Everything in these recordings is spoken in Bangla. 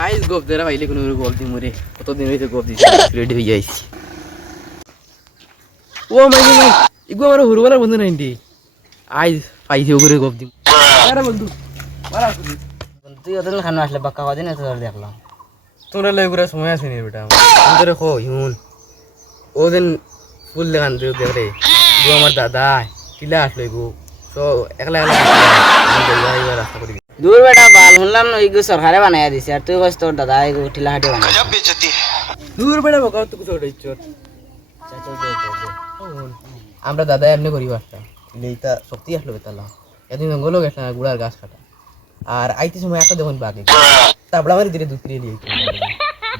আইস গোপ দেরা পাইলে কোনো গোপ দি মরে কতদিন হইছে গোপ দিছি রেডি হই যাইছি ও মাই মাই ইগো আমার হুরবালা বন্ধু নাই দি আইস পাইছি ওগরে গোপ দি আরে বন্ধু বড় আসুন তুই ওদের খানো আসলে বাক্কা কদিন এত ধরে দেখলাম তোরা লেগুরা সময় আছে নি বেটা তোরে কো হিউন ওদিন ফুল লাগান তুই দেখরে গো আমার দাদা কিলা আসলো গো সো একলা একলা রাস্তা করে দূর বেটা বাল শুনলাম না ইগো সরকারে বানাইয়া দিছে আর তুই কইস তোর দাদা ইগো ঠিলা হাটে বানাই দূর বেটা বকা তো কিছু ওটাই চোর আমরা দাদা এমনি করি বাসটা এইটা শক্তি আসলো বেতালা এদিন জঙ্গলও গেছিলাম গুড়ার গাছ কাটা আর আইতে সময় একটা দেখুন বাঘে তারপরে আমার ধীরে দুধ কিনে নিয়ে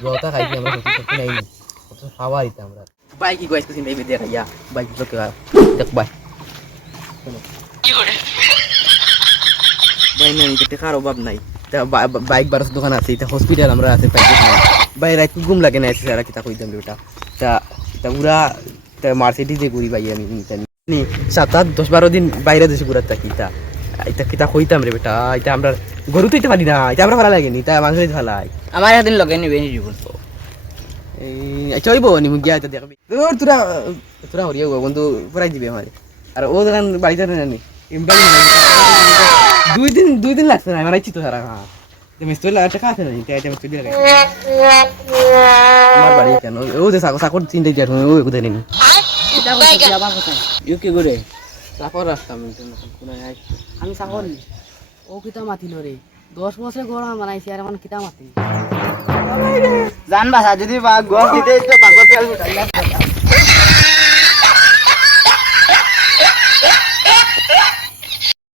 জলটা খাইছি আমরা সত্যি সত্যি নাই খাওয়া দিতে আমরা বাইক কি গাইতেছি নাই বেদে খাইয়া বাইক লোকে দেখ বাই বাই নাই টাকার অভাব নাই বাইক বারোস দোকান আছে এটা হসপিটাল আমরা আছে বাই রাত ঘুম লাগে না এসে সারা কিতা কইতাম বেটা তা পুরা মার্সিডিজে ঘুরি ভাই আমি 7-10-12 দিন বাইরে দেশে ঘুরার থাকি এটা কিতা কইতাম রে বেটা এটা আমরা গরু তো এটা পারি না এটা আমরা ভালো লাগেনি তা মাংস ভালাই আমার একদিন লগে নিবে নি জীবন এই চইব নি গিয়া এটা দেখবি তোরা তোরা হরিয়া বন্ধু পুরাই দিবে আমার আর ও দোকান বাড়িতে জানি দুই দিন লাগছে না আমার ইচ্ছি তো সারা হ্যাঁ মিস্ত্রি টাকা আছে না এটা মিস্ত্রি লাগে আমার বাড়ি কেন ও যে সাকর চিন্তা দিয়ে ও কোথায় নেই এটা কইছি আবার কোথায় ইউ কি করে সাকর রাস্তা আমি সাগর ও কিতা মাতিল রে 10 বছর গড় বানাইছি আর এখন কিতা মাতি জান বাসা যদি বা গড় দিতে তো বাগত ফেল